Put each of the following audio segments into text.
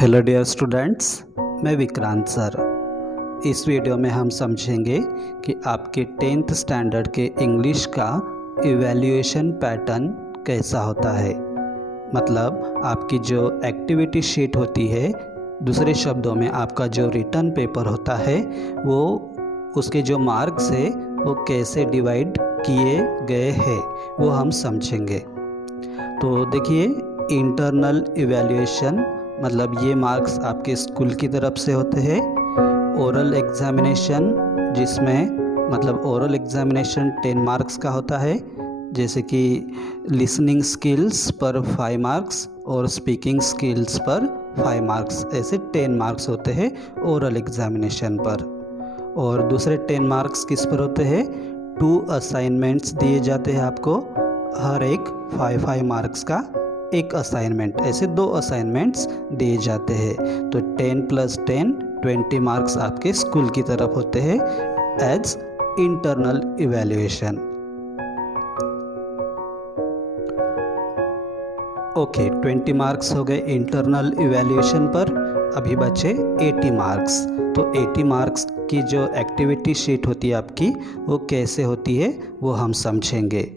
Hello dear students, मैं Vikrant sir. इस video में हम समझेंगे कि आपके 10th स्टैंडर्ड के इंग्लिश का इवैल्यूएशन पैटर्न कैसा होता है। मतलब आपकी जो एक्टिविटी शीट होती है, दूसरे शब्दों में आपका जो रिटर्न पेपर होता है, वो उसके जो मार्क्स है वो कैसे डिवाइड किए गए हैं वो हम समझेंगे। तो देखिए, इंटरनल इवैल्यूएशन मतलब ये मार्क्स आपके स्कूल की तरफ से होते हैं। ओरल एग्जामिनेशन, जिसमें मतलब ओरल एग्जामिनेशन 10 मार्क्स का होता है, जैसे कि लिसनिंग स्किल्स पर 5 मार्क्स और स्पीकिंग स्किल्स पर 5 मार्क्स, ऐसे 10 मार्क्स होते हैं ओरल एग्जामिनेशन पर। और दूसरे 10 मार्क्स किस पर होते हैं? 2 असाइनमेंट्स दिए जाते हैं आपको, हर एक 5-5 मार्क्स का एक असाइनमेंट, ऐसे 2 असाइनमेंट्स दिए जाते हैं। तो 10 + 10 20 मार्क्स आपके स्कूल की तरफ होते हैं as internal evaluation. Okay, 20 marks हो गए इंटरनल इवैल्यूएशन पर। अभी बचे 80 मार्क्स। तो 80 मार्क्स की जो एक्टिविटी शीट होती है आपकी, वो कैसे होती है वो हम समझेंगे।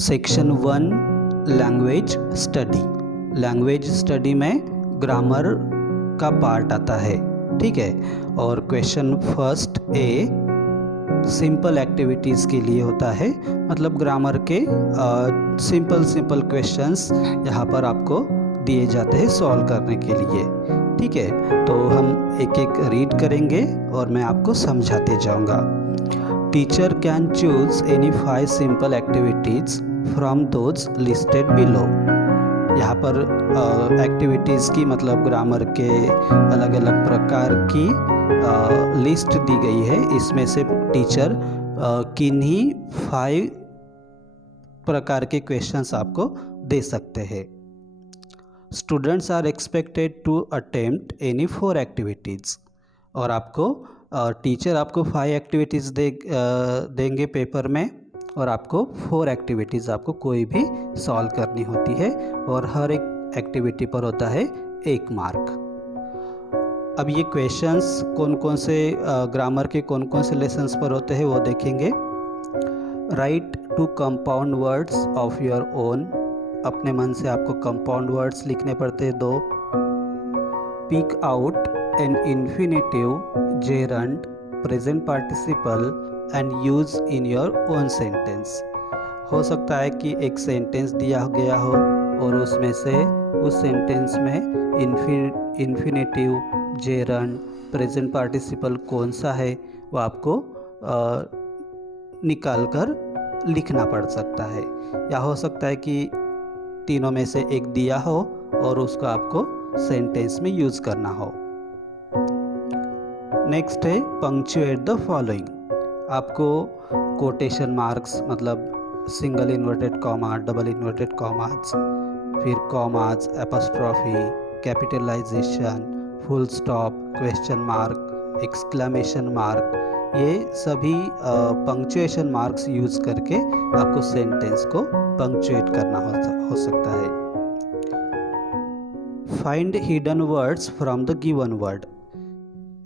Section 1 language study. Language study में ग्रामर का पार्ट आता है, ठीक है। और question first a simple activities के लिए होता है, मतलब ग्रामर के सिंपल क्वेश्चंस यहाँ पर आपको दिए जाते हैं सॉल्व करने के लिए, ठीक है। तो हम एक एक रीड करेंगे और मैं आपको समझाते जाऊँगा। Teacher can choose any 5 simple activities from those listed below. यहाँ पर एक्टिविटीज़ की मतलब ग्रामर के अलग अलग प्रकार की लिस्ट दी गई है। इसमें से टीचर किन्हीं 5 प्रकार के क्वेश्चंस आपको दे सकते हैं। Students are expected to attempt any 4 activities. और आपको टीचर आपको 5 एक्टिविटीज़ देंगे पेपर में, और आपको 4 एक्टिविटीज़ आपको कोई भी सॉल्व करनी होती है, और हर एक एक्टिविटी पर होता है 1 मार्क। अब ये क्वेश्चंस कौन कौन से ग्रामर के कौन कौन से लेसन्स पर होते हैं वो देखेंगे। Right 2 compound words of your own. अपने मन से आपको कंपाउंड वर्ड्स लिखने पड़ते हैं 2। Pick out an infinitive, gerund, present participle and use in your own sentence. हो सकता है कि एक सेंटेंस दिया गया हो और उसमें से उस सेंटेंस में इन्फिनेटिव, जेरंड, प्रेजेंट पार्टिसिपल कौन सा है वो आपको निकाल कर लिखना पड़ सकता है। या हो सकता है कि तीनों में से एक दिया हो और उसको आपको सेंटेंस में यूज करना हो। नेक्स्ट है पंक्चुएट द फॉलोइंग। आपको कोटेशन मार्क्स मतलब single inverted comma, double inverted commas, फिर commas, apostrophe, capitalisation, full stop, question mark, exclamation mark, ये सभी पंक्चुएशन मार्क्स यूज करके आपको सेंटेंस को पंक्चुएट करना हो सकता है। Find hidden words from the given word.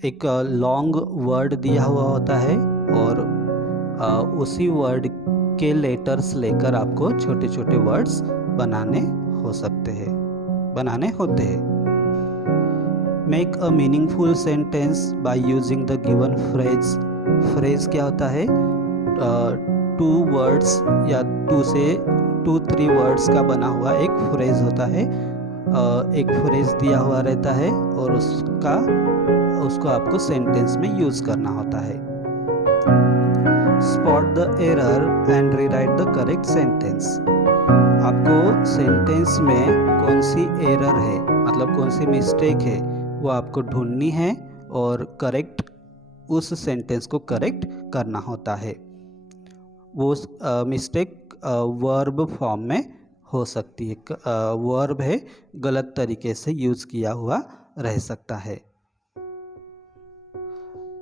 एक लॉन्ग वर्ड दिया हुआ होता है और उसी वर्ड के लेटर्स लेकर आपको छोटे छोटे वर्ड्स बनाने होते हैं। Make a meaningful sentence by using the given phrase. Phrase क्या होता है? 2 वर्ड्स या 2 से 2-3 वर्ड्स का बना हुआ एक फ्रेज होता है। एक फ्रेज दिया हुआ रहता है और उसको आपको सेंटेंस में यूज करना होता है। Spot the error and rewrite the correct sentence. आपको सेंटेंस में कौन सी एरर है, मतलब कौन सी मिस्टेक है, वो आपको ढूंढनी है और उस सेंटेंस को करेक्ट करना होता है। वो मिस्टेक वर्ब फॉर्म में हो सकती है। वर्ब है, गलत तरीके से यूज किया हुआ रह सकता है।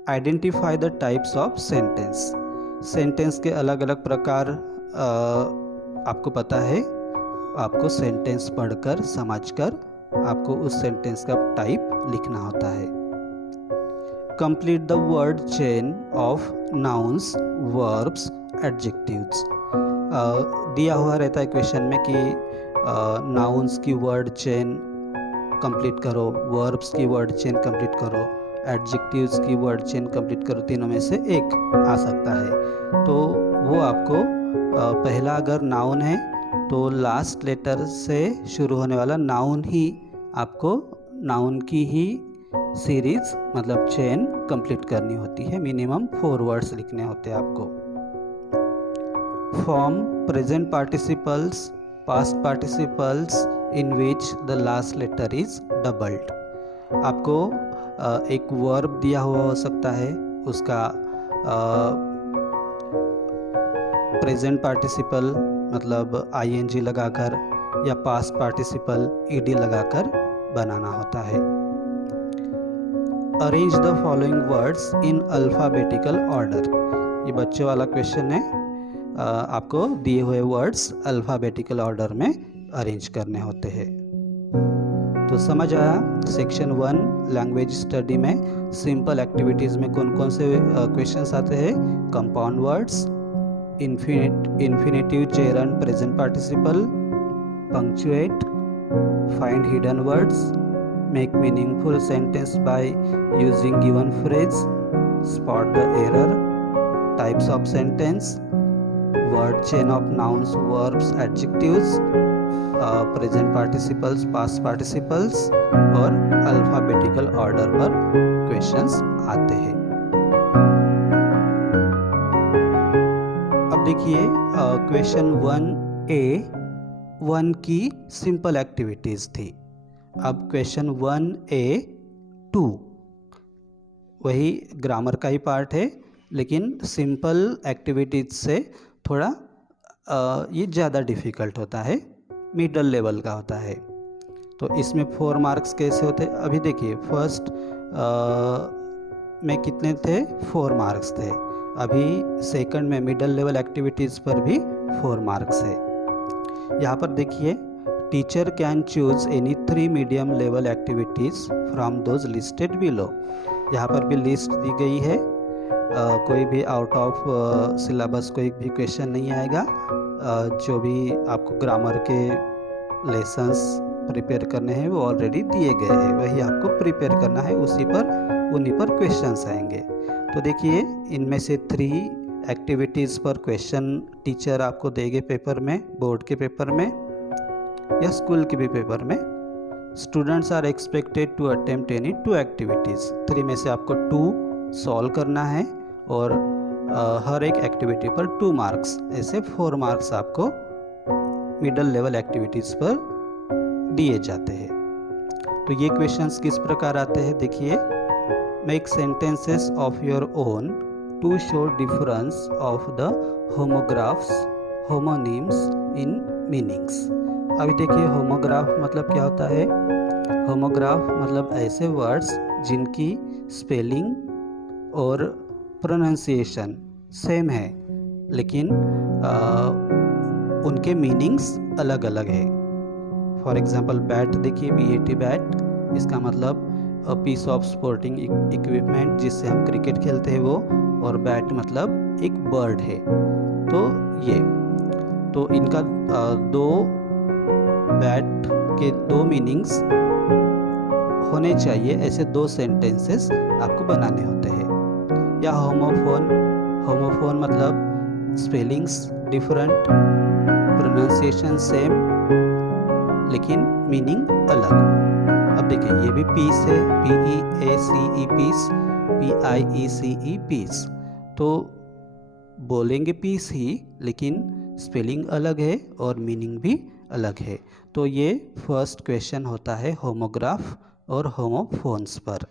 Identify the types of sentence. Sentence के अलग अलग प्रकार आपको पता है, आपको सेंटेंस पढ़कर समझकर आपको उस सेंटेंस का टाइप लिखना होता है। Complete the word chain of nouns, verbs, adjectives. दिया हुआ रहता है क्वेश्चन में कि नाउन्स की वर्ड चेन कंप्लीट करो, वर्ब्स की वर्ड चेन कंप्लीट करो, एडजेक्टिव्स की वर्ड चेन कंप्लीट करो, तीनों में से एक आ सकता है। तो वो आपको पहला अगर नाउन है तो लास्ट लेटर से शुरू होने वाला नाउन ही आपको नाउन की ही सीरीज मतलब चेन कंप्लीट करनी होती है। मिनिमम 4 वर्ड्स लिखने होते हैं आपको। Form present participles, past participles in which the last letter is doubled. आपको एक वर्ब दिया हुआ हो सकता है, उसका प्रेजेंट पार्टिसिपल मतलब ing लगाकर या पास्ट पार्टिसिपल ed लगाकर बनाना होता है। Arrange the following words in alphabetical order. ये बच्चों वाला क्वेश्चन है। आपको दिए हुए वर्ड्स अल्फ़ाबेटिकल ऑर्डर में अरेंज करने होते हैं। तो समझ आया सेक्शन 1 लैंग्वेज स्टडी में सिंपल एक्टिविटीज़ में कौन कौन से क्वेश्चंस आते हैं। Compound words, infinitive gerund present participle, punctuate, find hidden words, make meaningful sentence by using given phrase, spot the error, types of sentence, word chain of nouns, verbs, adjectives, present participles, past participles और alphabetical order पर questions आते हैं। अब देखिए question 1A 1 की simple activities थी। अब question 1A 2 वही ग्रामर का ही पार्ट है, लेकिन सिंपल एक्टिविटीज से थोड़ा ये ज़्यादा डिफ़िकल्ट होता है, मिडल लेवल का होता है। तो इसमें 4 मार्क्स कैसे होते हैं अभी देखिए। फर्स्ट में कितने थे, 4 मार्क्स थे। अभी सेकंड में मिडल लेवल एक्टिविटीज़ पर भी 4 मार्क्स है। यहाँ पर देखिए teacher can choose any 3 medium level activities from those listed below. यहाँ पर भी लिस्ट दी गई है। कोई भी आउट ऑफ सिलेबस कोई भी क्वेश्चन नहीं आएगा। जो भी आपको ग्रामर के लेसन्स प्रिपेयर करने हैं वो ऑलरेडी दिए गए हैं, वही आपको प्रिपेयर करना है, उन्हीं पर क्वेश्चंस आएंगे। तो देखिए इनमें से 3 एक्टिविटीज़ पर क्वेश्चन टीचर आपको देंगे पेपर में, बोर्ड के पेपर में या स्कूल के भी पेपर में। Students are expected to attempt any 2 activities. 3 में से आपको 2 सॉल्व करना है और हर एक एक्टिविटी पर 2 मार्क्स, ऐसे 4 मार्क्स आपको मिडल लेवल एक्टिविटीज़ पर दिए जाते हैं। तो ये क्वेश्चंस किस प्रकार आते हैं देखिए। Make sentences of your own to show difference of the homographs, homonyms in meanings. अभी देखिए होमोग्राफ मतलब क्या होता है। होमोग्राफ मतलब ऐसे वर्ड्स जिनकी स्पेलिंग और प्रोनाउंसिएशन सेम है, लेकिन उनके मीनिंग्स अलग अलग है। फॉर एग्जांपल बैट देखिए, BAT बैट, इसका मतलब पीस ऑफ स्पोर्टिंग इक्विपमेंट जिससे हम क्रिकेट खेलते हैं वो, और बैट मतलब एक बर्ड है। तो इनका 2 बैट के 2 मीनिंग्स होने चाहिए, ऐसे 2 सेंटेंसेस आपको बनाने होते हैं। या होमोफोन मतलब स्पेलिंग्स डिफरेंट, प्रोनाउंसिएशन सेम, लेकिन मीनिंग अलग। अब देखिए ये भी पीस है, PEACE पीस, PIECE पीस। तो बोलेंगे पीस ही, लेकिन स्पेलिंग अलग है और मीनिंग भी अलग है। तो ये फर्स्ट क्वेश्चन होता है होमोग्राफ और होमोफोन्स पर।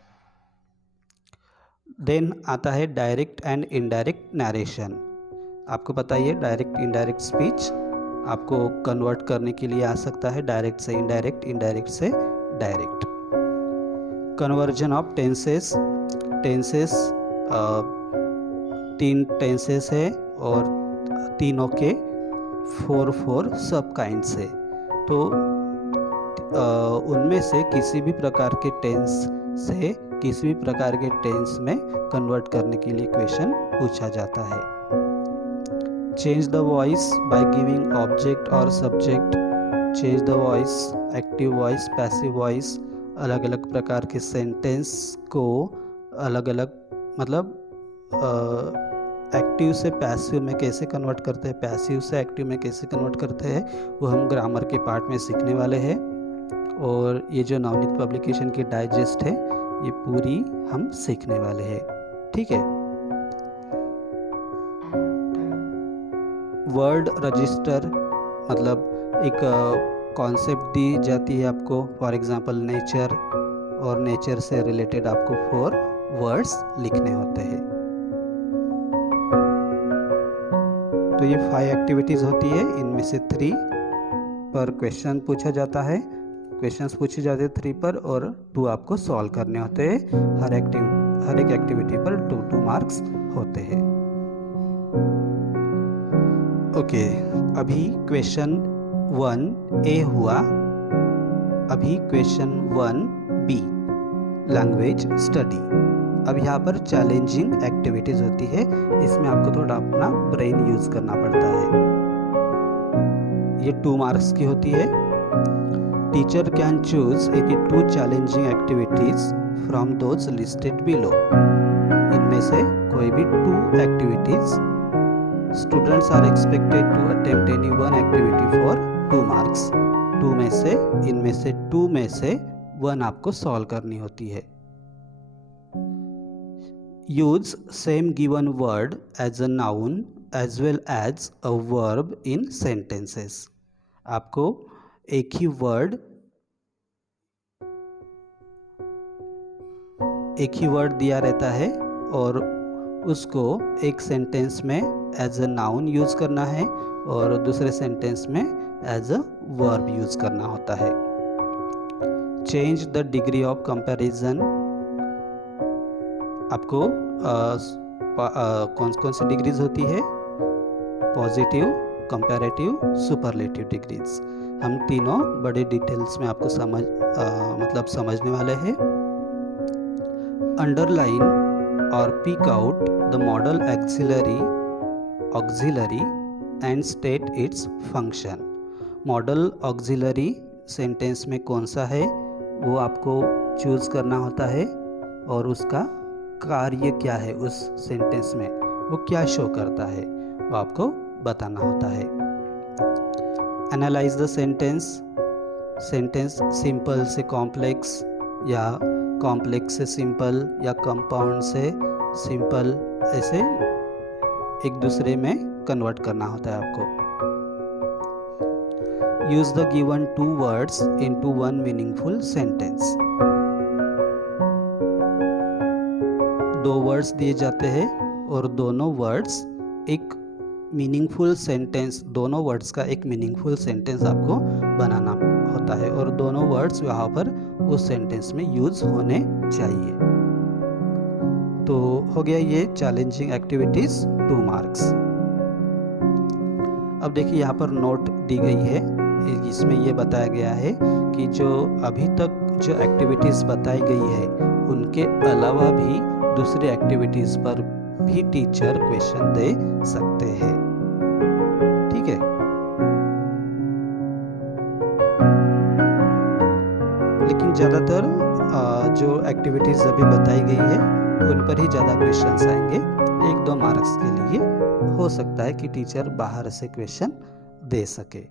देन आता है डायरेक्ट एंड इनडायरेक्ट नरेशन। आपको पता ही है डायरेक्ट इनडायरेक्ट स्पीच आपको कन्वर्ट करने के लिए आ सकता है, डायरेक्ट से इनडायरेक्ट, इनडायरेक्ट से direct. Conversion of tenses. Tenses 3 tenses है और तीनों के 4 सब काइंड्स है। तो उनमें से किसी भी प्रकार के टेंस से किसी भी प्रकार के टेंस में कन्वर्ट करने के लिए क्वेश्चन पूछा जाता है। Change the voice by giving object और subject. Change the voice, active voice, passive voice, अलग अलग प्रकार के सेंटेंस को अलग अलग मतलब एक्टिव से पैसिव में कैसे कन्वर्ट करते हैं, पैसिव से एक्टिव में कैसे कन्वर्ट करते हैं, वो हम ग्रामर के पार्ट में सीखने वाले हैं। और ये जो नवनीत पब्लिकेशन की डाइजेस्ट है ये पूरी हम सीखने वाले हैं, ठीक है। वर्ड रजिस्टर मतलब एक कॉन्सेप्ट दी जाती है आपको, फॉर एग्जांपल नेचर, और नेचर से रिलेटेड आपको 4 वर्ड्स लिखने होते हैं। तो ये 5 एक्टिविटीज़ होती है, इनमें से 3 पर क्वेश्चन पूछा जाता है, क्वेश्चंस पूछे जाते हैं 3 पर, और 2 आपको सॉल्व करने होते हैं। हर एक एक्टिविटी पर 2 मार्क्स होते हैं। ओके, अभी क्वेश्चन 1A हुआ, अभी क्वेश्चन 1B लैंग्वेज स्टडी। अब यहाँ पर चैलेंजिंग एक्टिविटीज होती है, इसमें आपको थोड़ा अपना ब्रेन यूज करना पड़ता है। ये 2 मार्क्स की होती है। Teacher can choose any 2 challenging activities from those listed below. इनमें से कोई भी 2 activities, students are expected to attempt any 1 activity for 2 marks. 2 में से इनमें से 2 में से 1 आपको सॉल्व करनी होती है। Use same given word as a noun as well as a verb in sentences. आपको एक ही वर्ड दिया रहता है और उसको एक सेंटेंस में एज अ नाउन यूज करना है और दूसरे सेंटेंस में एज अ वर्ब यूज करना होता है। Change the degree of comparison. आपको कौन कौन सी डिग्रीज होती है, पॉजिटिव, कंपैरेटिव, सुपरलेटिव डिग्रीज। हम तीनों बड़े डिटेल्स में आपको समझने वाले हैं। अंडरलाइन और pick out the modal auxiliary and state its function. Modal auxiliary sentence में कौन सा है वो आपको चूज करना होता है और उसका कार्य क्या है, उस सेंटेंस में वो क्या शो करता है वो आपको बताना होता है। Analyse the sentence. Sentence simple से कॉम्प्लेक्स या कॉम्प्लेक्स से सिंपल या कंपाउंड से सिंपल, ऐसे एक दूसरे में कन्वर्ट करना होता है आपको। Use the given 2 words into 1 meaningful sentence. 2 words दिए जाते हैं और दोनों वर्ड्स एक मीनिंगफुल सेंटेंस, दोनों वर्ड्स का एक मीनिंगफुल सेंटेंस आपको बनाना होता है और दोनों वर्ड्स वहाँ पर उस सेंटेंस में यूज होने चाहिए। तो हो गया ये चैलेंजिंग एक्टिविटीज 2 मार्क्स। अब देखिए यहाँ पर नोट दी गई है, इसमें ये बताया गया है कि जो अभी तक जो एक्टिविटीज बताई गई है उनके अलावा भी दूसरी एक्टिविटीज पर भी टीचर क्वेश्चन दे सकते हैं, ठीक है। लेकिन ज़्यादातर जो एक्टिविटीज अभी बताई गई है उन पर ही ज़्यादा क्वेश्चंस आएंगे। 1-2 मार्क्स के लिए हो सकता है कि टीचर बाहर से क्वेश्चन दे सके।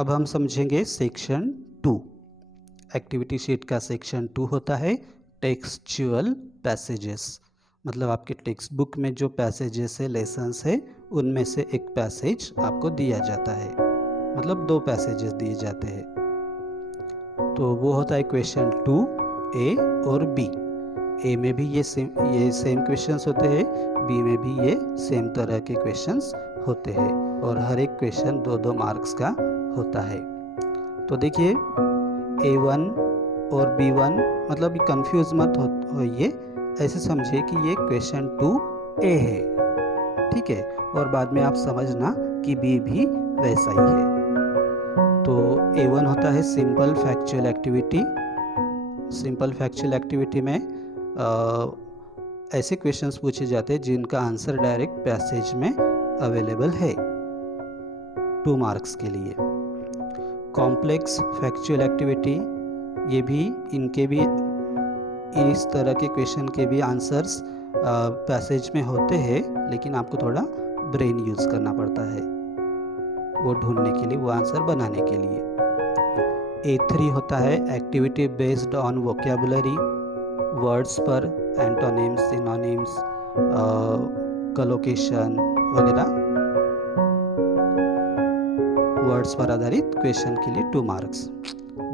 अब हम समझेंगे सेक्शन 2। एक्टिविटी शीट का सेक्शन 2 होता है टेक्सचुअल पैसेजेस। मतलब आपके टेक्स्ट बुक में जो पैसेजेस है, लेसन्स है, उनमें से एक पैसेज आपको दिया जाता है, मतलब 2 पैसेजेस दिए जाते हैं। तो वो होता है क्वेश्चन 2A और B। ए में भी ये सेम क्वेश्चंस होते हैं, बी में भी ये सेम तरह के क्वेश्चंस होते हैं और हर एक क्वेश्चन 2-2 मार्क्स का होता है। तो देखिए A1 और B1, मतलब कंफ्यूज मत होइए, ऐसे समझिए कि ये क्वेश्चन 2A है, ठीक है, और बाद में आप समझना कि B भी वैसा ही है। तो A1 होता है simple factual activity. Simple factual activity में ऐसे क्वेश्चंस पूछे जाते हैं जिनका आंसर डायरेक्ट पैसेज में अवेलेबल है, 2 मार्क्स के लिए। कॉम्प्लेक्स फैक्चुअल एक्टिविटी, ये भी इनके भी इस तरह के क्वेश्चन के भी आंसर्स पैसेज में होते हैं, लेकिन आपको थोड़ा ब्रेन यूज़ करना पड़ता है वो ढूंढने के लिए, वो आंसर बनाने के लिए। A3 होता है activity based on vocabulary, words पर, एंटोनिम्स, सिनोनिम्स, कलोकेशन वगैरह वर्ड्स पर आधारित क्वेश्चन के लिए 2 मार्क्स।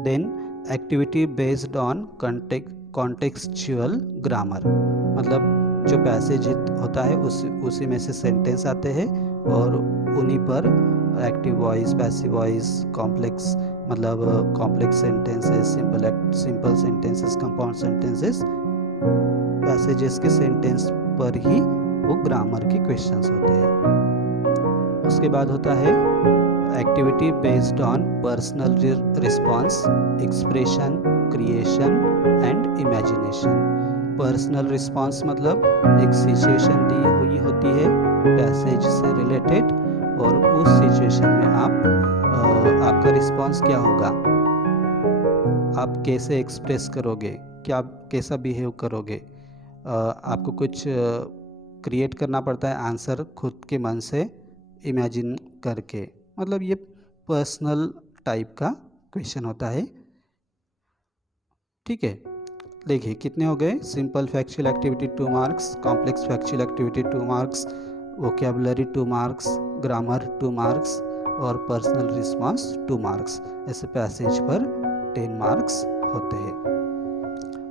Then activity based on contextual grammar, मतलब जो पैसेज होता है उसी में से सेंटेंस आते हैं और उन्हीं पर active voice, passive voice, complex मतलब complex sentences, simple sentences, compound sentences, passages के सेंटेंस पर ही वो ग्रामर के क्वेश्चंस होते हैं। उसके बाद होता है activity based on personal response, expression, creation and imagination. Personal response मतलब एक सिचुएशन दी हुई होती है पैसेज से रिलेटेड, और उस सिचुएशन में आपका रिस्पॉन्स क्या होगा, आप कैसे एक्सप्रेस करोगे, क्या कैसा बिहेव करोगे, आपको कुछ क्रिएट करना पड़ता है आंसर खुद के मन से इमेजिन करके, मतलब ये पर्सनल टाइप का क्वेश्चन होता है। ठीक है, देखिए कितने हो गए। Simple factual activity 2 marks, complex factual activity 2 marks, vocabulary 2 marks, grammar 2 marks और पर्सनल रिस्पॉन्स 2 मार्क्स। ऐसे पैसेज पर 10 मार्क्स होते हैं।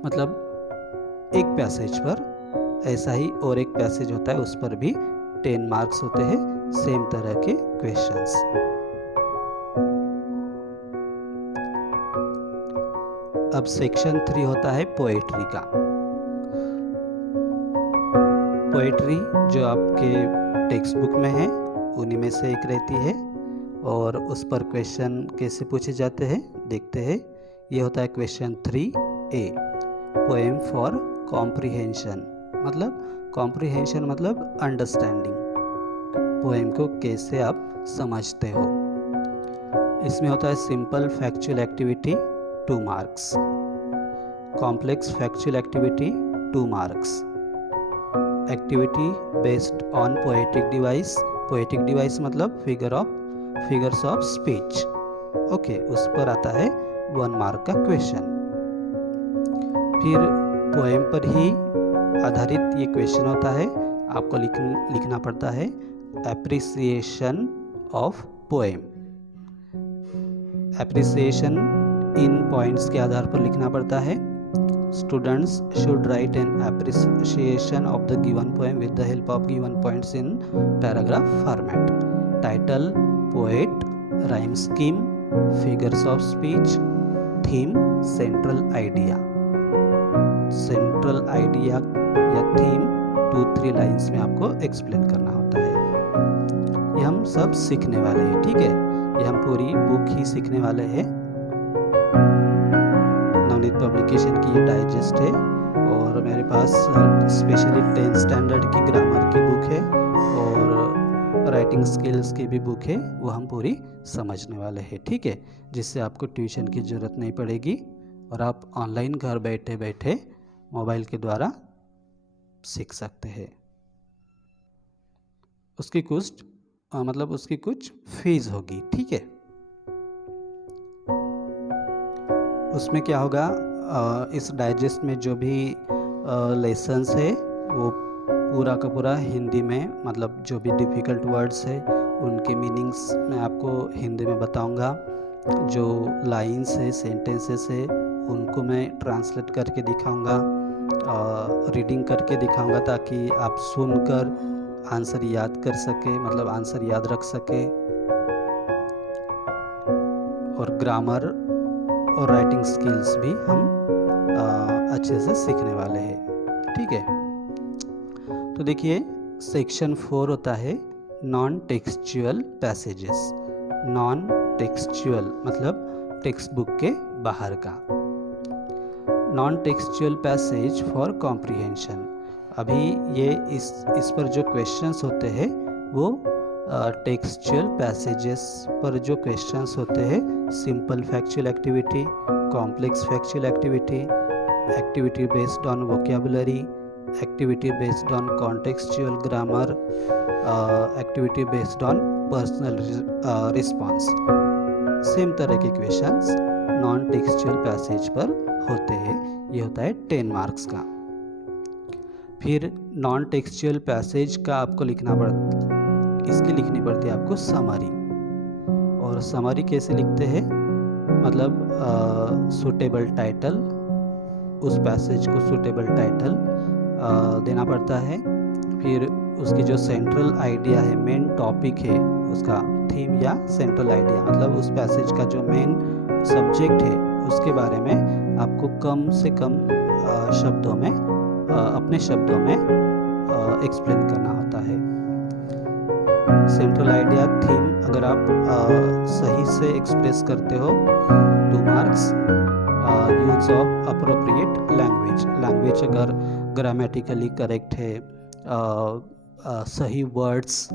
मतलब एक पैसेज पर ऐसा ही और एक पैसेज होता है, उस पर भी 10 मार्क्स होते हैं, सेम तरह के क्वेश्चंस। अब सेक्शन 3 होता है पोएट्री का। पोएट्री जो आपके टेक्स्ट बुक में है उन्हीं में से एक रहती है, और उस पर क्वेश्चन कैसे पूछे जाते हैं देखते हैं। ये होता है question 3A, poem for comprehension. मतलब कॉम्प्रिहेंशन मतलब अंडरस्टैंडिंग, पोएम को कैसे आप समझते हो। इसमें होता है simple factual activity 2 marks, complex factual activity 2 marks, activity based on poetic device. Poetic device मतलब फिगर्स ऑफ स्पीच, ओके, उस पर आता है 1 मार्क का क्वेश्चन। फिर पोएम पर ही आधारित ये क्वेश्चन होता है, आपको लिखना पड़ता है appreciation of poem. Appreciation in points के आधार पर लिखना पड़ता है। Students should write an appreciation of the given poem with the help of given points in paragraph format. Title, poet, rhyme scheme, figures of speech, theme, central idea. Central idea या theme 2-3 lines में आपको explain करना होता है। ये हम सब सीखने वाले हैं, ठीक है, ये हम पूरी बुक ही सीखने वाले हैं। नवनीत पब्लिकेशन की ये डाइजेस्ट है, और मेरे पास स्पेशली 10th स्टैंडर्ड की ग्रामर की बुक है और राइटिंग स्किल्स की भी बुक है, वो हम पूरी समझने वाले हैं, ठीक है, जिससे आपको ट्यूशन की ज़रूरत नहीं पड़ेगी और आप ऑनलाइन घर बैठे बैठे मोबाइल के द्वारा सीख सकते हैं। उसकी कुछ फीस होगी, ठीक है। उसमें क्या होगा, इस डाइजेस्ट में जो भी लेसन्स है वो पूरा का पूरा हिंदी में, मतलब जो भी डिफ़िकल्ट वर्ड्स है उनके मीनिंग्स मैं आपको हिंदी में बताऊंगा। जो लाइन्स है, सेंटेंसेस है, उनको मैं ट्रांसलेट करके दिखाऊंगा, रीडिंग करके दिखाऊंगा, ताकि आप सुनकर आंसर याद कर सके, मतलब आंसर याद रख सके। और ग्रामर और राइटिंग स्किल्स भी हम अच्छे से सीखने वाले हैं, ठीक है। तो देखिए सेक्शन 4 होता है non textual passages. Non textual मतलब टेक्स्ट बुक के बाहर का। Non textual passage for comprehension. अभी ये इस पर जो क्वेश्चंस होते हैं वो टेक्सचुअल पैसेजेस पर जो क्वेश्चंस होते हैं, simple factual activity, complex factual activity, activity based on vocabulary, activity based on contextual grammar, activity based on personal response, same तरह के क्वेश्चंस नॉन टेक्सचुअल पैसेज पर होते हैं। ये होता है 10 मार्क्स का। फिर नॉन टेक्सचुअल पैसेज का आपको इसकी लिखनी पड़ती है आपको समरी। और समरी कैसे लिखते हैं, मतलब सूटेबल टाइटल, उस पैसेज को सूटेबल टाइटल देना पड़ता है। फिर उसकी जो सेंट्रल आइडिया है, मेन टॉपिक है, उसका थीम या सेंट्रल आइडिया, मतलब उस पैसेज का जो मेन सब्जेक्ट है उसके बारे में आपको कम से कम शब्दों में, अपने शब्दों में एक्सप्लेन करना होता है। सेंट्रल आइडिया, थीम अगर आप सही से एक्सप्रेस करते हो 2 marks. Use of appropriate language, language अगर ग्रामेटिकली करेक्ट है, सही वर्ड्स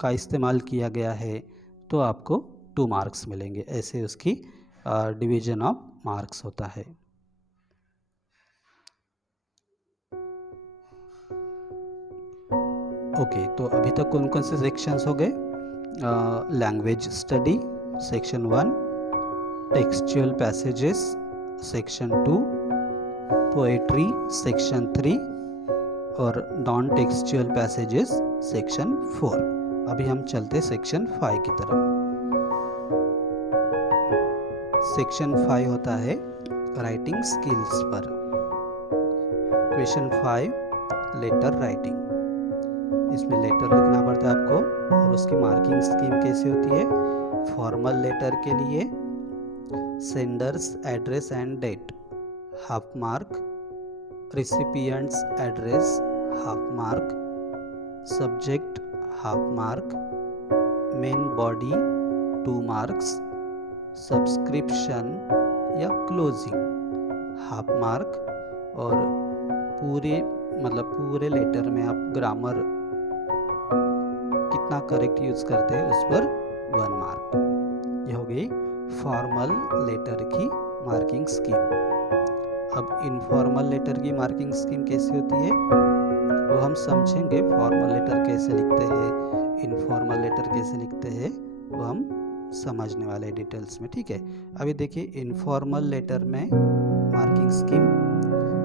का इस्तेमाल किया गया है, तो आपको 2 मार्क्स मिलेंगे। ऐसे उसकी डिवीजन ऑफ मार्क्स होता है। ओके, तो अभी तक कौन कौन से सेक्शंस हो गए? Language study section 1, textual passages section 2, poetry section 3 और नॉन टेक्सचुअल पैसेजेस सेक्शन 4। अभी हम चलते सेक्शन 5 की तरफ। सेक्शन 5 होता है राइटिंग स्किल्स पर। Question 5, letter writing. इसमें लेटर लिखना पड़ता है आपको और उसकी मार्किंग स्कीम कैसी होती है? फॉर्मल लेटर के लिए sender's address and date half mark, recipient's address half mark, subject half mark, main body 2 marks, subscription या क्लोजिंग हाफ मार्क, और पूरे लेटर में आप ग्रामर कितना करेक्ट यूज करते हैं उस पर 1 मार्क। ये हो गई फॉर्मल लेटर की मार्किंग स्कीम। अब इनफॉर्मल लेटर की मार्किंग स्कीम कैसी होती है वो हम समझेंगे। फॉर्मल लेटर कैसे लिखते हैं, इनफॉर्मल लेटर कैसे लिखते हैं, वो हम समझने वाले डिटेल्स में, ठीक है। अभी देखिए इनफॉर्मल लेटर में marking scheme,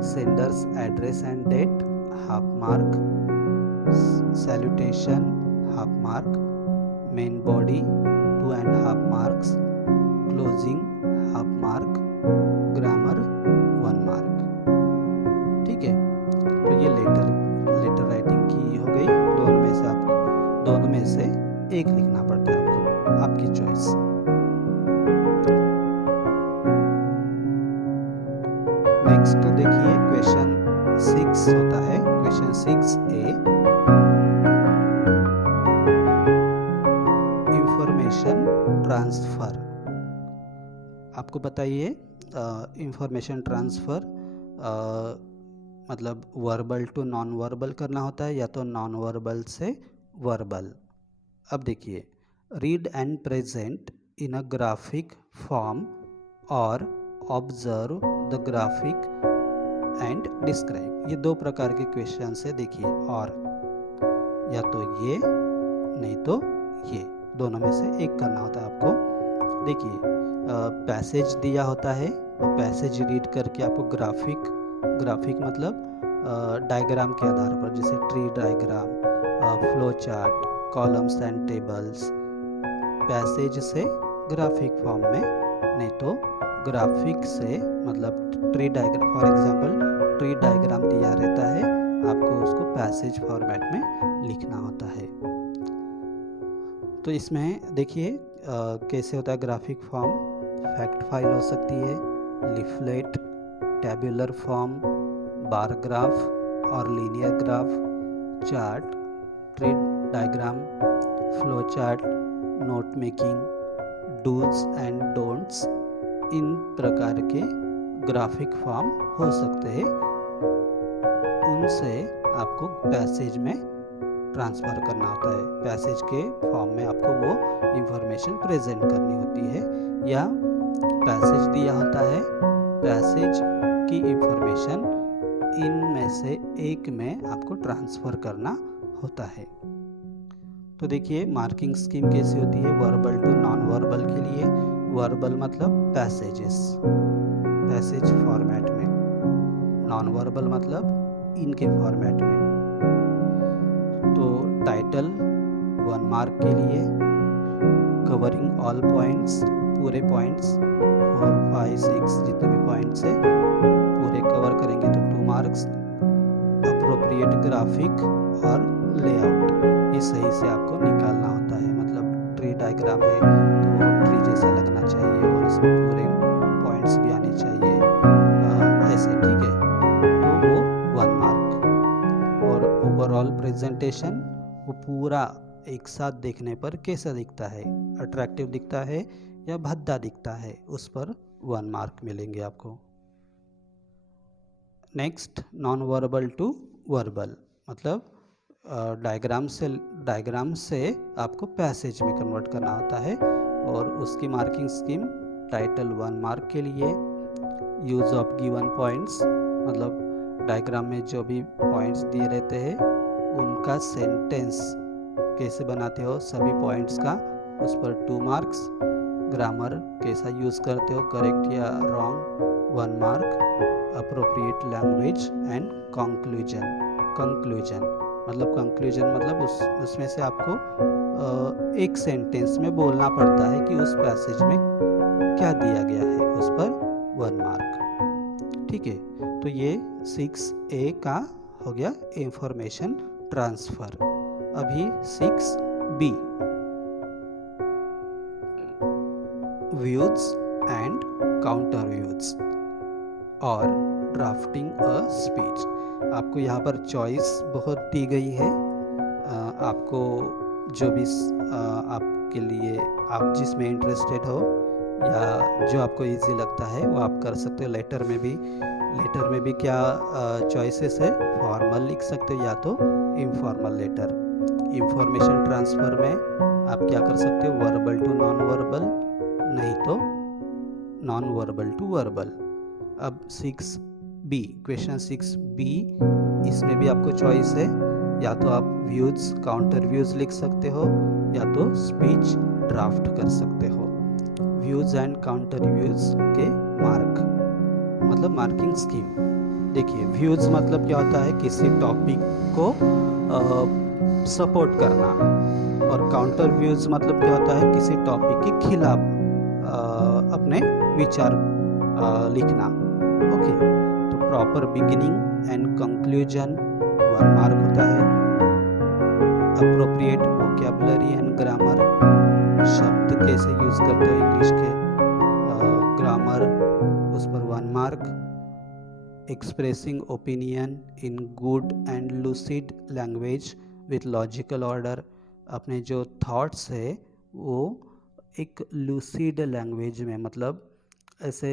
sender's address and date half mark, salutation half mark, main body 2.5 marks, closing half mark, grammar 1 mark, ठीक है। तो ये लेटर राइटिंग की हो गई। दोनों में से एक लिखना पड़ता है आपको, आपकी चॉइस। नेक्स्ट देखिए क्वेश्चन 6 होता है। Question 6A, information transfer. आपको बताइए इंफॉर्मेशन ट्रांसफर मतलब वर्बल टू नॉन वर्बल करना होता है या तो नॉन वर्बल से वर्बल। अब देखिए, read and present in a graphic form और observe the graphic and describe. ये 2 प्रकार के क्वेश्चन है। देखिए, और या तो ये नहीं तो ये, दोनों में से एक करना होता है आपको। देखिए पैसेज दिया होता है और पैसेज रीड करके आपको ग्राफिक मतलब डायग्राम के आधार पर, जैसे tree diagram, flow chart, columns and tables, passage से ग्राफिक फॉर्म में, नहीं तो ग्राफिक से मतलब tree diagram. For example tree diagram दिया रहता है, आपको उसको पैसेज फॉर्मेट में लिखना होता है। तो इसमें देखिए कैसे होता है ग्राफिक फॉर्म। फैक्ट फाइल हो सकती है, leaflet, tabular form, bar graph और linear graph, chart, tree diagram, flow chart, note making, dos and don'ts, इन प्रकार के ग्राफिक फॉर्म हो सकते हैं, उनसे आपको पैसेज में ट्रांसफ़र करना होता है। पैसेज के फॉर्म में आपको वो इंफॉर्मेशन प्रेजेंट करनी होती है, या पैसेज दिया होता है, पैसेज की इंफॉर्मेशन इनमें से एक में आपको ट्रांसफ़र करना होता है। तो देखिए मार्किंग स्कीम कैसी होती है वर्बल टू नॉन वर्बल के लिए। वर्बल मतलब पैसेजेस, पैसेज फॉर्मेट में, नॉन वर्बल मतलब इनके फॉर्मेट में। तो टाइटल 1 मार्क के लिए, कवरिंग ऑल पॉइंट्स, पूरे पॉइंट्स 4, 5, 6 जितने भी पॉइंट्स है पूरे कवर करेंगे तो 2 मार्क्स। अप्रोप्रिएट ग्राफिक और लेआउट, ये सही से आपको निकालना होता है, मतलब ट्री डायग्राम है तो वो ट्री जैसा लगना चाहिए और उसमें पूरे पॉइंट्स भी आने चाहिए, ऐसे, ठीक है, तो वो 1 मार्क। और ओवरऑल प्रेजेंटेशन, वो पूरा एक साथ देखने पर कैसा दिखता है, अट्रैक्टिव दिखता है या भद्दा दिखता है, उस पर 1 मार्क मिलेंगे आपको। Next non verbal to verbal, मतलब डायग्राम से आपको पैसेज में कन्वर्ट करना होता है, और उसकी मार्किंग स्कीम टाइटल 1 मार्क के लिए, यूज ऑफ गिवन पॉइंट्स, मतलब डायग्राम में जो भी पॉइंट्स दिए रहते हैं उनका सेंटेंस कैसे बनाते हो सभी पॉइंट्स का, उस पर 2 मार्क्स। ग्रामर कैसा यूज़ करते हो, करेक्ट या wrong, 1 mark. Appropriate language and conclusion मतलब उसमें से आपको एक सेंटेंस में बोलना पड़ता है कि उस पैसेज में क्या दिया गया है, उस पर 1 मार्क, ठीक है। तो ये 6A का हो गया इंफॉर्मेशन ट्रांसफ़र। अभी 6B, views and counter views और ड्राफ्टिंग अ स्पीच। आपको यहाँ पर चॉइस बहुत दी गई है, आपको जो भी आपके लिए, आप जिसमें इंटरेस्टेड हो या जो आपको इजी लगता है वो आप कर सकते हो। लेटर में भी क्या चॉइसेस है, फॉर्मल लिख सकते हो या तो इनफॉर्मल लेटर। इंफॉर्मेशन ट्रांसफ़र में आप क्या कर सकते हो, वर्बल टू नॉन वर्बल, नहीं तो नॉन वर्बल टू वर्बल। अब 6B, क्वेश्चन 6B, इसमें भी आपको चॉइस है, या तो आप व्यूज काउंटर व्यूज लिख सकते हो या तो स्पीच ड्राफ्ट कर सकते हो। व्यूज एंड काउंटर व्यूज के मार्क, मतलब मार्किंग स्कीम। देखिए व्यूज मतलब क्या होता है, किसी टॉपिक को सपोर्ट करना, और काउंटर व्यूज मतलब क्या होता है, किसी टॉपिक के खिलाफ अपने विचार लिखना। ओके, तो proper beginning and conclusion 1 mark होता है। अप्रोप्रिएट वोकैबुलरी एंड ग्रामर, शब्द कैसे यूज करते हो इंग्लिश के, ग्रामर, उस पर 1 mark. Expressing opinion in good and lucid language with logical order, अपने जो थॉट्स है वो एक लूसिड लैंग्वेज में, मतलब ऐसे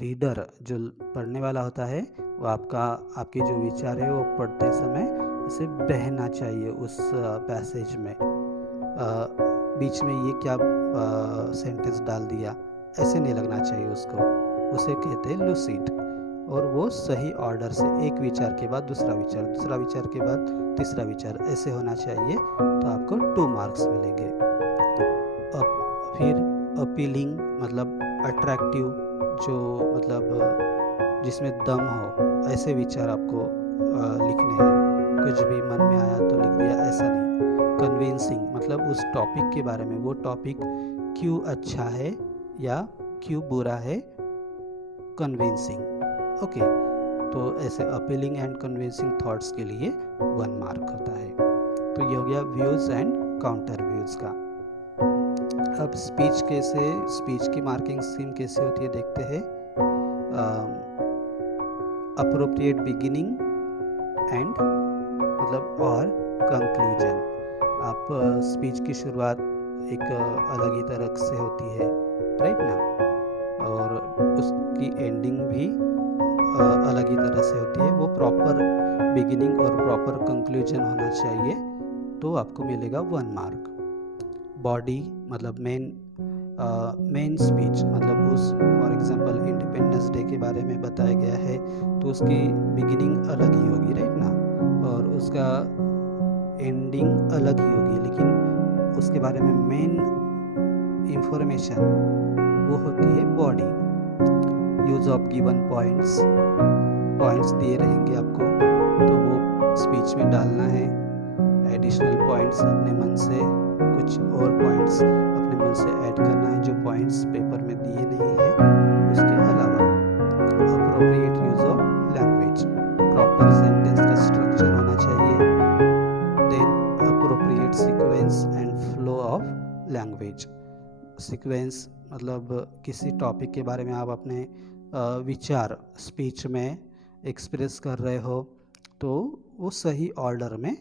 रीडर जो पढ़ने वाला होता है वो आपके जो विचार है वो पढ़ते समय ऐसे बहना चाहिए उस पैसेज में, बीच में ये क्या सेंटेंस डाल दिया, ऐसे नहीं लगना चाहिए उसको, उसे कहते हैं लूसिड। और वो सही ऑर्डर से एक विचार के बाद दूसरा विचार के बाद तीसरा विचार, ऐसे होना चाहिए, तो आपको 2 मार्क्स मिलेंगे। फिर अपीलिंग मतलब अट्रैक्टिव, जो मतलब जिसमें दम हो, ऐसे विचार आपको लिखने हैं, कुछ भी मन में आया तो लिख दिया, ऐसा नहीं। कन्विंसिंग मतलब उस टॉपिक के बारे में, वो टॉपिक क्यों अच्छा है या क्यों बुरा है, कन्विंसिंग। ओके, तो ऐसे अपीलिंग एंड कन्विंसिंग थॉट्स के लिए 1 मार्क होता है। तो ये हो गया व्यूज एंड काउंटर व्यूज का। अब स्पीच की मार्किंग स्कीम कैसे होती है देखते हैं। अप्रोप्रिएट बिगिनिंग एंड मतलब और कंक्लूजन, आप स्पीच की शुरुआत एक अलग ही तरह से होती है, राइट ना। और उसकी एंडिंग भी अलग ही तरह से होती है। वो प्रॉपर बिगिनिंग और प्रॉपर कंक्लूजन होना चाहिए, तो आपको मिलेगा 1 मार्क। बॉडी मतलब मेन स्पीच, मतलब उस फॉर एग्जांपल इंडिपेंडेंस डे के बारे में बताया गया है तो उसकी बिगिनिंग अलग ही होगी, राइट ना, और उसका एंडिंग अलग ही होगी, लेकिन उसके बारे में मेन इंफॉर्मेशन वो होती है body. Use of given points दिए रहेंगे आपको, तो वो स्पीच में डालना है। एडिशनल पॉइंट्स अपने मन से, कुछ और पॉइंट्स अपने मन से ऐड करना है जो पॉइंट्स पेपर में दिए नहीं है। उसके अलावा appropriate use of language, proper sentence का स्ट्रक्चर होना चाहिए। Then appropriate sequence and flow of language. Sequence मतलब किसी टॉपिक के बारे में आप अपने विचार स्पीच में एक्सप्रेस कर रहे हो, तो वो सही ऑर्डर में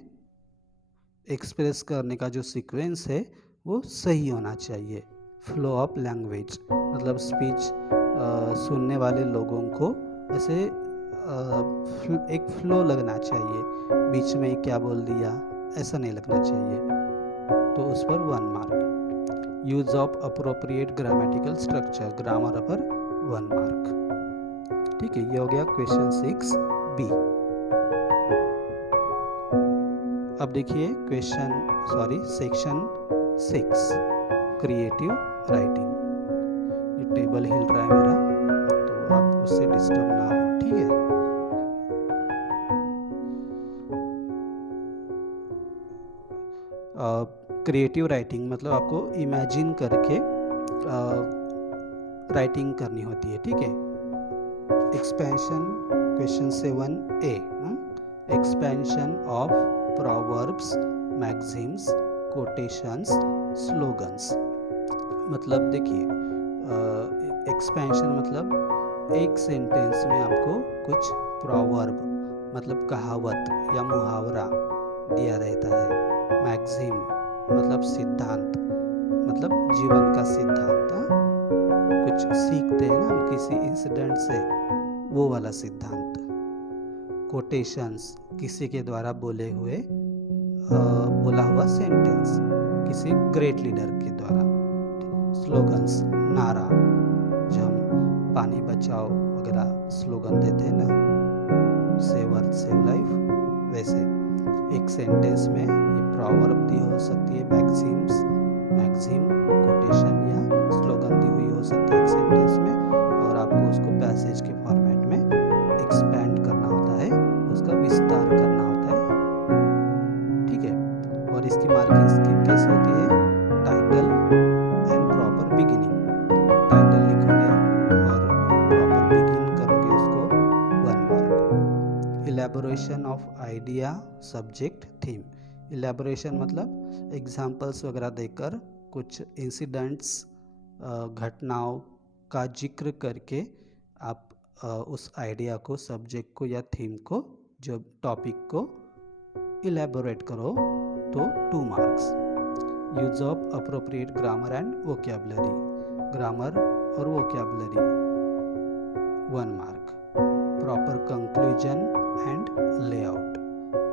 एक्सप्रेस करने का जो सीक्वेंस है वो सही होना चाहिए। फ्लो ऑफ लैंग्वेज मतलब स्पीच सुनने वाले लोगों को ऐसे एक फ्लो लगना चाहिए, बीच में क्या बोल दिया ऐसा नहीं लगना चाहिए, तो उस पर 1 mark. Use of appropriate grammatical structure, grammar पर 1 मार्क। ठीक है, ये हो गया क्वेश्चन 6B। अब देखिए सेक्शन 6 क्रिएटिव राइटिंग। ये टेबल हिल रहा है मेरा, तो आप उससे डिस्टर्ब ना हो, ठीक है। क्रिएटिव राइटिंग मतलब आपको इमेजिन करके राइटिंग करनी होती है, ठीक है। Expansion, question 7A, expansion of proverbs, maxims, quotations, slogans. मतलब देखिए एक्सपेंशन मतलब एक सेंटेंस में आपको कुछ प्रोवर्ब मतलब कहावत या मुहावरा दिया रहता है। मैगजीम मतलब सिद्धांत, मतलब जीवन का सिद्धांत, कुछ सीखते हैं ना हम किसी इंसिडेंट से, वो वाला सिद्धांत। कोटेशंस किसी के द्वारा बोला हुआ सेंटेंस, किसी ग्रेट लीडर के द्वारा। स्लोगन्स नारा, जो हम पानी बचाओ वगैरह स्लोगन देते हैं ना, सेव अर्थ सेव लाइफ, वैसे एक सेंटेंस में ये प्रोवर्ब दी हो सकती है, मैगजीम, कोटेशन या स्लोगन दी हुई हो सकती है एक सेंटेंस में, और आपको उसको पैसेज के फॉर्मेट में एक्सपेंड करना होता है, उसका विस्तार करना होता है, ठीक है। और इसकी मार्किंग स्कीम कैसी होती है? Title and proper beginning. Title लिखोगे और प्रॉपर बिगिन करोगे उसको 1 mark. Elaboration of idea, subject, theme. Elaboration मतलब एग्जाम्पल्स वगैरह देकर कुछ इंसिडेंट्स, घटनाओं का जिक्र करके आप उस आइडिया को, सब्जेक्ट को या थीम को, जो टॉपिक को इलेबोरेट करो, तो 2 marks. Use of appropriate grammar and vocabulary, grammar और vocabulary 1 mark. Proper conclusion and layout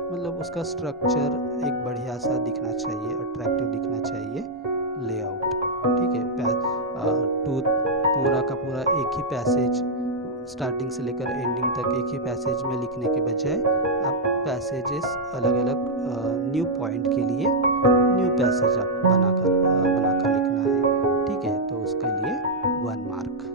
मतलब उसका स्ट्रक्चर एक बढ़िया सा दिखना चाहिए, अट्रैक्टिव दिखना चाहिए, लेआउट, ठीक है। पूरा का पूरा एक ही पैसेज स्टार्टिंग से लेकर एंडिंग तक एक ही पैसेज में लिखने के बजाय आप पैसेजेस अलग अलग न्यू पॉइंट के लिए न्यू पैसेज आप बनाकर लिखना है, ठीक है, तो उसके लिए 1 मार्क।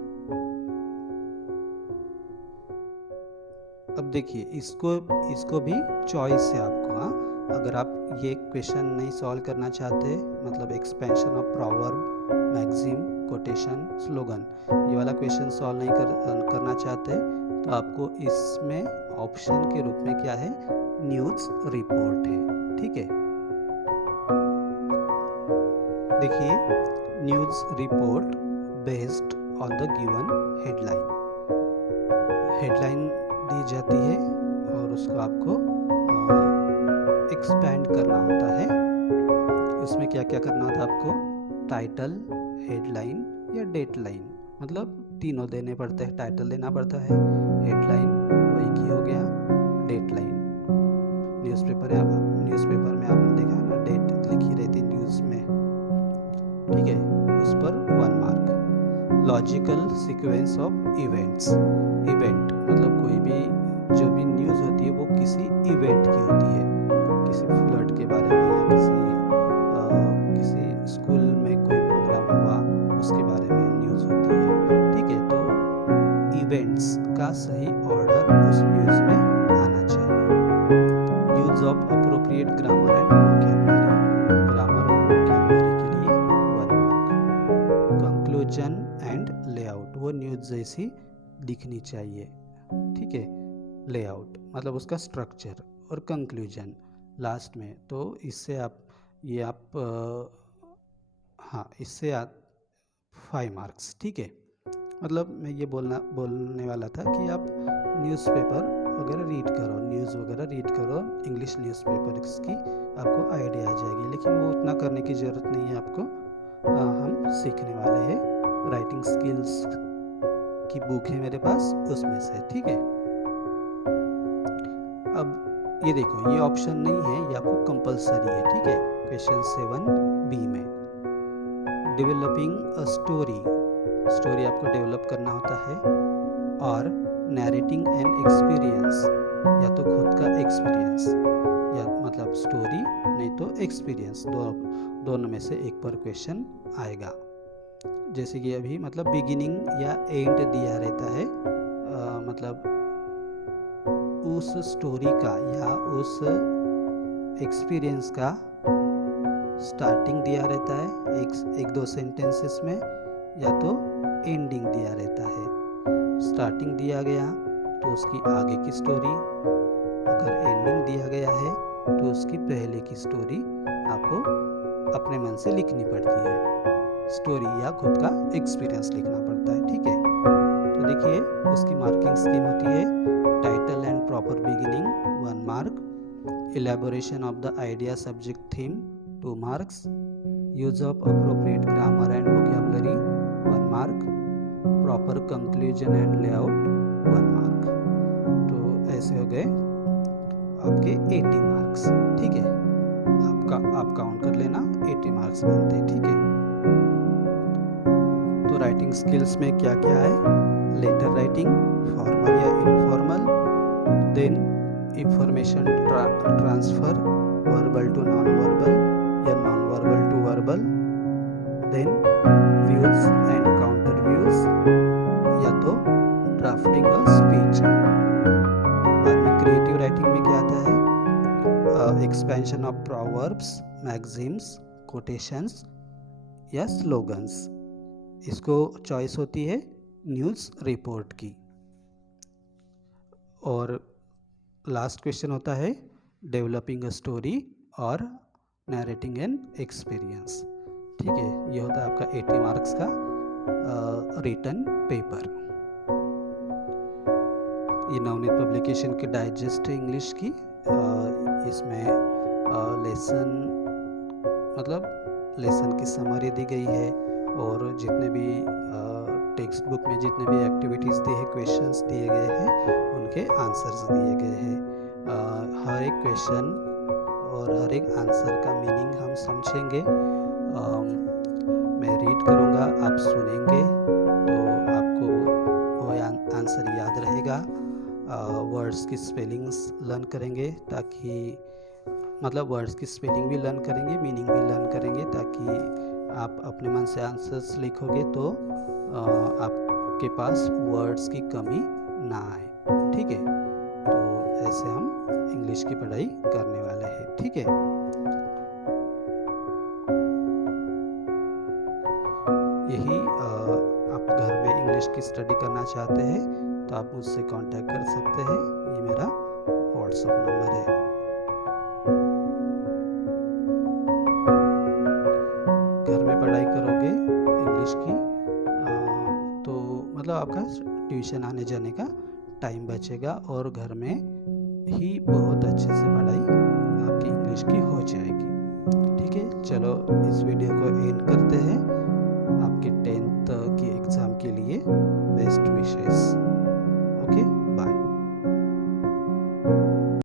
अब देखिए इसको भी चॉइस है आपको, हाँ। अगर आप ये क्वेश्चन नहीं सॉल्व करना चाहते, मतलब expansion of proverb, maxim, quotation, slogan, ये वाला क्वेश्चन सॉल्व नहीं करना चाहते, तो आपको इसमें ऑप्शन के रूप में क्या है, न्यूज़ रिपोर्ट है, ठीक है। देखिए news report based on the given headline दी जाती है और उसको आपको एक्सपेंड करना होता है। उसमें क्या क्या करना होता है आपको, टाइटल, हेडलाइन या डेटलाइन, मतलब तीनों देने पड़ते हैं। टाइटल देना पड़ता है, हेडलाइन वही की हो गया, डेटलाइन। न्यूज़पेपर में आपने देखा ना, डेट लिखी रहती न्यूज़ में, ठीक है, उस पर 1 mark. Logical sequence of events, event मतलब कोई भी जो भी न्यूज़ होती है वो किसी इवेंट की होती है, किसी फ्लड के बारे में या किसी स्कूल में कोई प्रोग्राम हुआ उसके बारे में न्यूज़ होती है, ठीक है। तो इवेंट्स का सही ऑर्डर उस न्यूज़ में आना चाहिए। Use of appropriate grammar and vocabulary, grammar और वोकैबुलरी के लिए 1 मार्क। कंक्लूजन एंड लेआउट, वो न्यूज़ जैसी दिखनी चाहिए, ठीक है। लेआउट मतलब उसका स्ट्रक्चर, और कंक्लूजन लास्ट में। तो इससे इससे 5 मार्क्स, ठीक है। मतलब मैं ये बोलने वाला था कि आप न्यूज़पेपर वगैरह रीड करो, न्यूज़ वगैरह रीड करो, इंग्लिश न्यूज़पेपर की आपको आइडिया आ जाएगी, लेकिन वो उतना करने की ज़रूरत नहीं है आपको। हम सीखने वाले हैं राइटिंग स्किल्स की बुक है मेरे पास, उसमें से, ठीक है। अब ये देखो, ये ऑप्शन नहीं है, ये आपको कंपलसरी है, ठीक है। क्वेश्चन 7B में डेवलपिंग अ स्टोरी आपको डेवलप करना होता है, और नैरेटिंग एन एक्सपीरियंस, या तो खुद का एक्सपीरियंस, या मतलब स्टोरी नहीं तो एक्सपीरियंस, दोनों में से एक पर क्वेश्चन आएगा। जैसे कि अभी मतलब बिगिनिंग या एंड दिया रहता है, मतलब उस स्टोरी का या उस एक्सपीरियंस का स्टार्टिंग दिया रहता है एक दो सेंटेंसेस में, या तो एंडिंग दिया रहता है। स्टार्टिंग दिया गया तो उसकी आगे की स्टोरी, अगर एंडिंग दिया गया है तो उसकी पहले की स्टोरी आपको अपने मन से लिखनी पड़ती है, स्टोरी या खुद का एक्सपीरियंस लिखना पड़ता है, ठीक है। तो देखिए उसकी मार्किंग स्कीम होती है, title and proper beginning 1 mark, elaboration of the idea subject theme 2 marks, use of appropriate grammar and vocabulary 1 mark, proper conclusion and layout 1 mark। तो ऐसे हो गए आपके 80 मार्क्स, ठीक है। आप काउंट कर लेना, 80 मार्क्स बनते हैं, ठीक है। तो राइटिंग स्किल्स में क्या क्या है? लेटर राइटिंग, फॉर्मल या informal, then information transfer, verbal to non verbal या non verbal to verbal, then views and counter views, या तो ड्राफ्टिंग और स्पीच। बाद में क्रिएटिव राइटिंग में क्या आता है? Expansion of proverbs, maxims, quotations या स्लोगन्स। इसको चॉइस होती है न्यूज़ रिपोर्ट की। और लास्ट क्वेश्चन होता है डेवलपिंग अ स्टोरी और नैरेटिंग एन एक्सपीरियंस, ठीक है। ये होता है आपका 80 मार्क्स का रिटन पेपर। ये नवनीत पब्लिकेशन की डाइजेस्ट है इंग्लिश की। इसमें लेसन की समरी दी गई है, और जितने भी टेक्स्ट बुक में जितने भी एक्टिविटीज़ दी है, क्वेश्चंस दिए गए हैं, उनके आंसर्स दिए गए हैं। हर एक क्वेश्चन और हर एक आंसर का मीनिंग हम समझेंगे। मैं रीड करूँगा, आप सुनेंगे, तो आपको वो आंसर याद रहेगा। वर्ड्स की स्पेलिंग्स लर्न करेंगे, ताकि मतलब वर्ड्स की स्पेलिंग भी लर्न करेंगे, मीनिंग भी लर्न करेंगे, ताकि आप अपने मन से आंसर्स लिखोगे तो आपके पास वर्ड्स की कमी ना आए, ठीक है। तो ऐसे हम इंग्लिश की पढ़ाई करने वाले हैं, ठीक है। यही आप घर में इंग्लिश की स्टडी करना चाहते हैं तो आप मुझसे कांटेक्ट कर सकते हैं। ये मेरा व्हाट्सएप नंबर है। घर में पढ़ाई करोगे इंग्लिश की तो मतलब आपका ट्यूशन आने जाने का टाइम बचेगा, और घर में ही बहुत अच्छे से पढ़ाई आपकी इंग्लिश की हो जाएगी, ठीक है। ठीक है, चलो इस वीडियो को एंड करते हैं। आपके 10th की एग्ज़ाम के लिए बेस्ट विशेस।